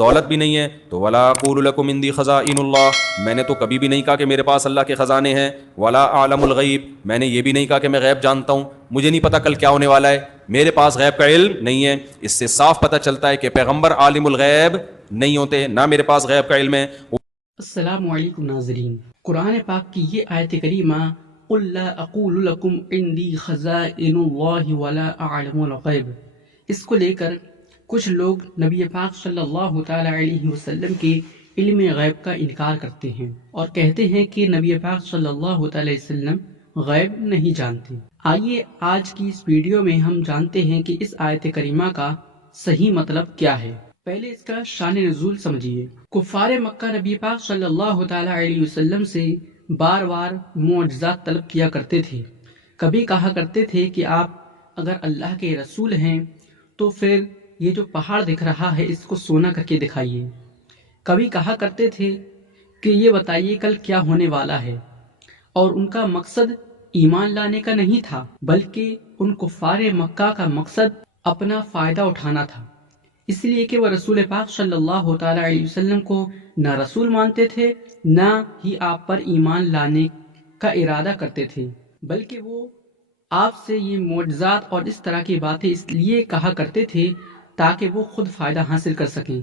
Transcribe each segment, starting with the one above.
دولت بھی نہیں ہے تو ولا اقول لکم عندی خزائن اللہ، میں نے تو کبھی بھی نہیں کہا کہ میرے پاس اللہ کے خزانے ہیں، ولا اعلم الغیب، میں نے یہ بھی نہیں کہا کہ میں غیب جانتا ہوں، مجھے نہیں پتا کل کیا ہونے والا ہے، میرے پاس غیب کا علم نہیں ہے۔ اس سے صاف پتہ چلتا ہے کہ پیغمبر عالم الغیب نہیں ہوتے، نہ میرے پاس غیب کا علم ہے۔ السلام علیکم ناظرین، قرآن پاک کی یہ آیت کریمہ قل لا اقول لکم عندی خزائن اللہ ولا اعلم الغیب، اس کو لے کر کچھ لوگ نبی پاک صلی اللہ تعالی علیہ وسلم کے علم غیب کا انکار کرتے ہیں اور کہتے ہیں کہ نبی پاک صلی اللہ تعالی وسلم غیب نہیں جانتے۔ آئیے آج کی اس ویڈیو میں ہم جانتے ہیں کہ اس آیت کریمہ کا صحیح مطلب کیا ہے۔ پہلے اس کا شان نزول سمجھیے۔ کفار مکہ نبی پاک صلی اللہ تعالی علیہ وسلم سے بار بار معجزات طلب کیا کرتے تھے۔ کبھی کہا کرتے تھے کہ آپ اگر اللہ کے رسول ہیں تو پھر یہ جو پہاڑ دکھ رہا ہے اس کو سونا کر کے دکھائیے۔ کبھی کہا کرتے تھے کہ یہ بتائیے کل کیا ہونے والا ہے، اور ان کا مقصد ایمان لانے کا نہیں تھا بلکہ ان کفار مکہ کا مقصد اپنا فائدہ اٹھانا تھا، اس لیے کہ وہ رسول پاک صلی اللہ تعالی علیہ وسلم کو نہ رسول مانتے تھے نہ ہی آپ پر ایمان لانے کا ارادہ کرتے تھے، بلکہ وہ آپ سے یہ معجزات اور اس طرح کی باتیں اس لیے کہا کرتے تھے تاکہ وہ خود فائدہ حاصل کر سکیں،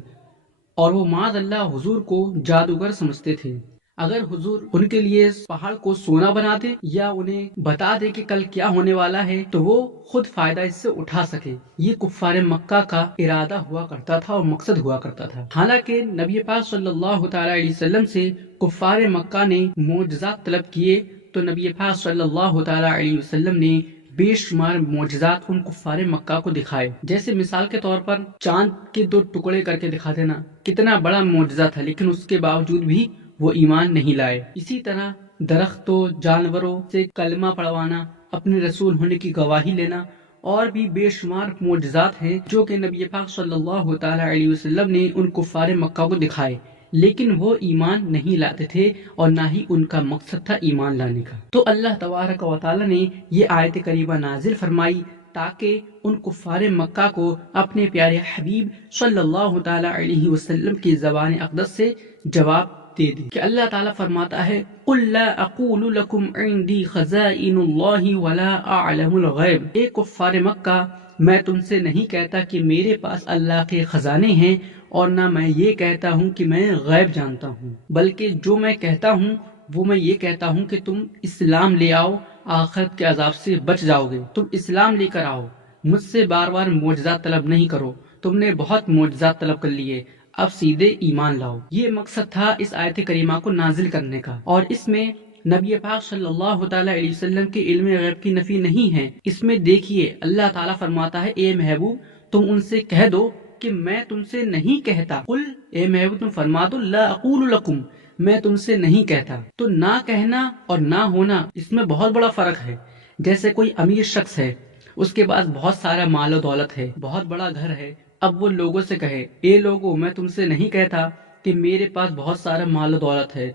اور وہ معاذ اللہ حضور کو جادوگر سمجھتے تھے۔ اگر حضور ان کے لیے پہاڑ کو سونا بنا دے یا انہیں بتا دے کہ کل کیا ہونے والا ہے تو وہ خود فائدہ اس سے اٹھا سکے، یہ کفار مکہ کا ارادہ ہوا کرتا تھا اور مقصد ہوا کرتا تھا۔ حالانکہ نبی پاک صلی اللہ تعالی علیہ وسلم سے کفار مکہ نے معجزات طلب کیے تو نبی پاک صلی اللہ تعالی علیہ وسلم نے بے شمار معجزات ان کفار مکہ کو دکھائے۔ جیسے مثال کے طور پر چاند کے 2 ٹکڑے کر کے دکھا دینا کتنا بڑا معجزہ تھا، لیکن اس کے باوجود بھی وہ ایمان نہیں لائے۔ اسی طرح درختوں، جانوروں سے کلمہ پڑھوانا، اپنے رسول ہونے کی گواہی لینا، اور بھی بے شمار معجزات ہیں جو کہ نبی پاک صلی اللہ تعالی علیہ وسلم نے ان کفار مکہ کو دکھائے، لیکن وہ ایمان نہیں لاتے تھے اور نہ ہی ان کا مقصد تھا ایمان لانے کا۔ تو اللہ تبارک و تعالی نے یہ آیت کریمہ نازل فرمائی تاکہ ان کفار مکہ کو اپنے پیارے حبیب صلی اللہ تعالی علیہ وسلم کی زبان اقدس سے جواب دے دی کہ اللہ تعالیٰ فرماتا ہے قُلْ لَا أَقُولُ لَكُمْ عِنْدِي خَزَائِنُ اللَّهِ وَلَا أَعْلَمُ الْغَيْبَ، اے کفار مکہ، میں تم سے نہیں کہتا کہ میرے پاس اللہ کے خزانے ہیں، اور نہ میں یہ کہتا ہوں کہ میں غیب جانتا ہوں، بلکہ جو میں کہتا ہوں وہ میں یہ کہتا ہوں کہ تم اسلام لے آؤ، آخرت کے عذاب سے بچ جاؤ گے۔ تم اسلام لے کر آؤ، مجھ سے بار بار معجزات طلب نہیں کرو، تم نے بہت معجزات طلب کر لیے، اب سیدھے ایمان لاؤ۔ یہ مقصد تھا اس آیت کریمہ کو نازل کرنے کا، اور اس میں نبی پاک صلی اللہ تعالی علیہ وسلم کے علم غیب کی نفی نہیں ہے۔ اس میں دیکھیے اللہ تعالیٰ فرماتا ہے اے محبوب تم ان سے کہہ دو کہ میں تم سے نہیں کہتا، قل، اے محبوب تم فرما دو لا اقول لکم، میں تم سے نہیں کہتا۔ تو نہ کہنا اور نہ ہونا اس میں بہت بڑا فرق ہے۔ جیسے کوئی امیر شخص ہے، اس کے پاس بہت سارا مال و دولت ہے، بہت بڑا گھر ہے، اب وہ لوگوں سے کہے اے لوگوں میں تم سے نہیں کہتا کہ میرے پاس بہت سارا مال و دولت ہے،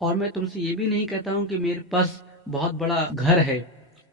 اور میں تم سے یہ بھی نہیں کہتا ہوں کہ میرے پاس بہت بڑا گھر ہے،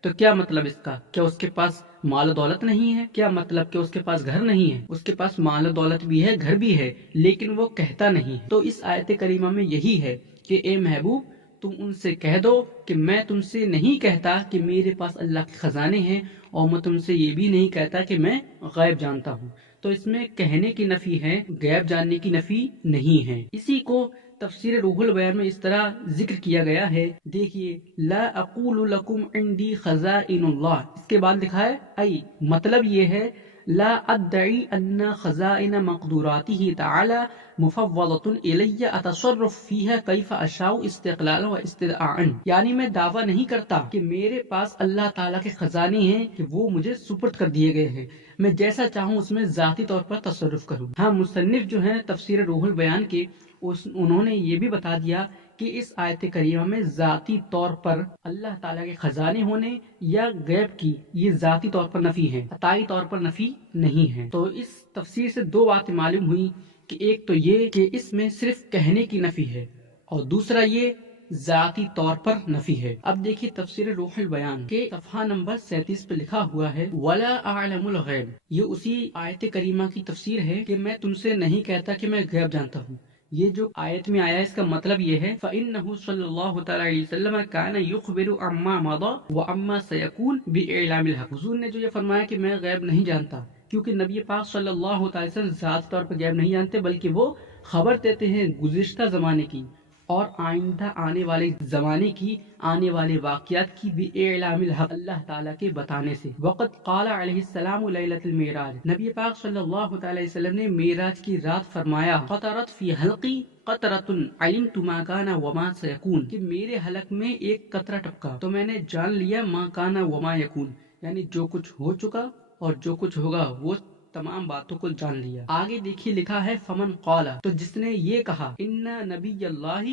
تو کیا مطلب اس کا؟ کیا اس کے پاس مال و دولت نہیں ہے؟ کیا مطلب کہ اس کے پاس گھر نہیں ہے؟ اس کے پاس مال و دولت بھی ہے، گھر بھی ہے، لیکن وہ کہتا نہیں ہے۔ تو اس آیت کریمہ میں یہی ہے کہ اے محبوب تم ان سے کہہ دو کہ میں تم سے نہیں کہتا کہ میرے پاس اللہ کے خزانے ہیں، اور میں تم سے یہ بھی نہیں کہتا کہ میں غیب جانتا ہوں۔ تو اس میں کہنے کی نفی ہے، غیب جاننے کی نفی نہیں ہے۔ اسی کو تفسیر روح البیان میں اس طرح ذکر کیا گیا ہے، دیکھیے لا اقول لکم عندی خزائن اللہ، اس کے بعد لکھا ہے ای، مطلب یہ ہے لا ادعی ان خزائن مقدوراته تعالی مفوضۃ الی اتصرف فیہا کیف اشاء استقلالا و استدعاء، یعنی میں دعویٰ نہیں کرتا کہ میرے پاس اللہ تعالیٰ کے خزانے ہیں کہ وہ مجھے سپرد کر دیے گئے ہیں، میں جیسا چاہوں اس میں ذاتی طور پر تصرف کروں۔ ہاں، مصنف جو ہیں تفسیر روح البیان کے، انہوں نے یہ بھی بتا دیا کہ اس آیت کریمہ میں ذاتی طور پر اللہ تعالیٰ کے خزانے ہونے یا غیب کی یہ ذاتی طور پر نفی ہے، عطائی طور پر نفی نہیں ہے۔ تو اس تفسیر سے 2 باتیں معلوم ہوئی کہ ایک تو یہ کہ اس میں صرف کہنے کی نفی ہے، اور دوسرا یہ ذاتی طور پر نفی ہے۔ اب دیکھیے تفسیر روح البیان کے صفحہ نمبر 37 پہ لکھا ہوا ہے وَلَا أَعْلَمُ الْغَيْبَ، یہ اسی آیت کریمہ کی تفسیر ہے کہ میں تم سے نہیں کہتا کہ میں غیب جانتا ہوں۔ یہ جو آیت میں آیا ہے اس کا مطلب یہ ہے فَإِنَّهُ صلی اللہ تعالی علیہ وسلم كَانَ يُخْبِرُ عَمَّا مَضَى وَعَمَّا سَيَكُونُ بِإِعْلَامِ الْحَقِّ۔ حضور نے جو یہ فرمایا کہ میں غیب نہیں جانتا، کیونکہ نبی پاک صلی اللہ تعالی وسلم ذاتی طور پر غیب نہیں جانتے، بلکہ وہ خبر دیتے ہیں گزشتہ زمانے کی اور آئندہ آنے والے زمانے کی، آنے والے واقعات کی بھی اعلام الحق، اللہ تعالیٰ کے بتانے سے۔ وقت قال علیہ السلام لیلۃ المعراج، نبی پاک صلی اللہ تعالی وسلم نے معراج کی رات فرمایا قطرت فی حلقی قطرۃ علمت ما کان وما سیکون، کہ میرے حلق میں ایک قطرہ ٹپکا تو میں نے جان لیا ما کان وما یکون، یعنی جو کچھ ہو چکا اور جو کچھ ہوگا وہ تمام باتوں کو جان لیا۔ آگے دیکھیے لکھا ہے فمن قال، تو جس نے یہ کہا ان نبی اللہ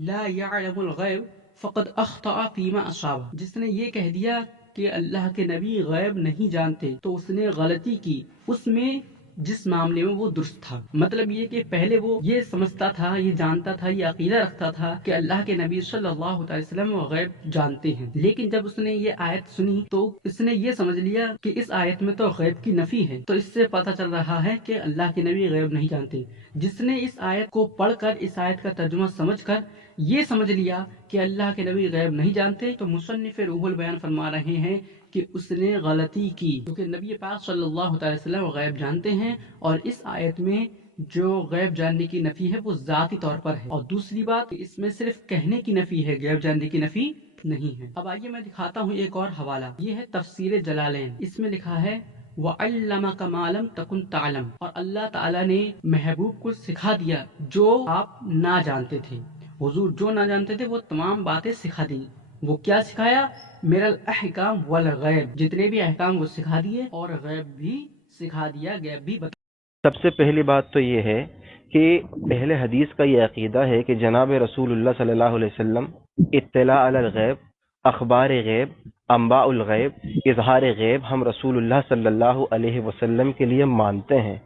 لا يعلم الغیب فقد اخطأ فیما اصاب، جس نے یہ کہہ دیا کہ اللہ کے نبی غیب نہیں جانتے تو اس نے غلطی کی اس میں جس معاملے میں وہ درست تھا۔ مطلب یہ کہ پہلے وہ یہ سمجھتا تھا، یہ جانتا تھا، یہ عقیدہ رکھتا تھا کہ اللہ کے نبی صلی اللہ علیہ وسلم غیب جانتے ہیں، لیکن جب اس نے یہ آیت سنی تو اس نے یہ سمجھ لیا کہ اس آیت میں تو غیب کی نفی ہے، تو اس سے پتہ چل رہا ہے کہ اللہ کے نبی غیب نہیں جانتے۔ جس نے اس آیت کو پڑھ کر، اس آیت کا ترجمہ سمجھ کر یہ سمجھ لیا کہ اللہ کے نبی غیب نہیں جانتے، تو مصنف روح البیان فرما رہے ہیں کہ اس نے غلطی کی، کیونکہ نبی پاک صلی اللہ تعالی وسلم غیب جانتے ہیں، اور اس آیت میں جو غیب جاننے کی نفی ہے وہ ذاتی طور پر ہے، اور دوسری بات اس میں صرف کہنے کی نفی ہے، غیب جاننے کی نفی نہیں ہے۔ اب آئیے میں دکھاتا ہوں ایک اور حوالہ، یہ ہے تفسیر جلالین، اس میں لکھا ہے وَعَلَّمَكَ مَا لَمْ تَكُنْ تَعْلَمْ، اور اللہ تعالیٰ نے محبوب کو سکھا دیا جو آپ نہ جانتے تھے۔ حضور جو نہ جانتے تھے وہ تمام باتیں سکھا دی۔ وہ کیا سکھایا؟ میرا الاحکام والغیب، جتنے بھی احکام وہ سکھا دیے اور غیب بھی سکھا دیا، غیب بھی بتا۔ سب سے پہلی بات تو یہ ہے کہ اہل حدیث کا یہ عقیدہ ہے کہ جناب رسول اللہ صلی اللہ علیہ وسلم اطلاع علی الغیب، اخبار غیب، انباء الغیب، اظہار غیب ہم رسول اللہ صلی اللہ علیہ وسلم کے لیے مانتے ہیں۔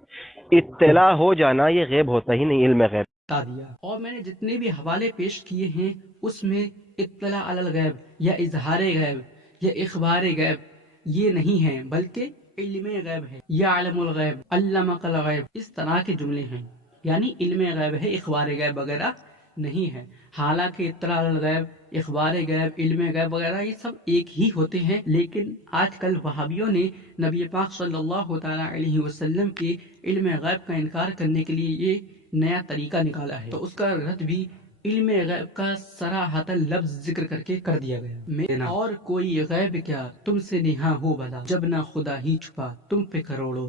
اطلاع ہو جانا یہ غیب ہوتا ہی نہیں، علم غیب بتا دیا۔ اور میں نے جتنے بھی حوالے پیش کیے ہیں اس میں اطلاع علی الغیب یا اظہار غیب یا اخبار غیب یہ نہیں ہے، بلکہ علم غیب ہے، یا علم الغیب، علمک الغیب، اس طرح کے جملے ہیں، یعنی علم غیب ہے، اخبار غیب وغیرہ نہیں ہے۔ حالانکہ اطلاع علی الغیب، اخبار غیب، علم غیب وغیرہ یہ سب ایک ہی ہوتے ہیں، لیکن آج کل وہابیوں نے نبی پاک صلی اللہ تعالی علیہ وسلم کے علم غیب کا انکار کرنے کے لیے یہ نیا طریقہ نکالا ہے، تو اس کا رد بھی علم غیب کا صراحتاً لفظ ذکر کر کے کر دیا گیا۔ میں اور کوئی غیب کیا تم سے نہا ہو بھلا، جب نہ خدا ہی چھپا تم پہ کروڑوں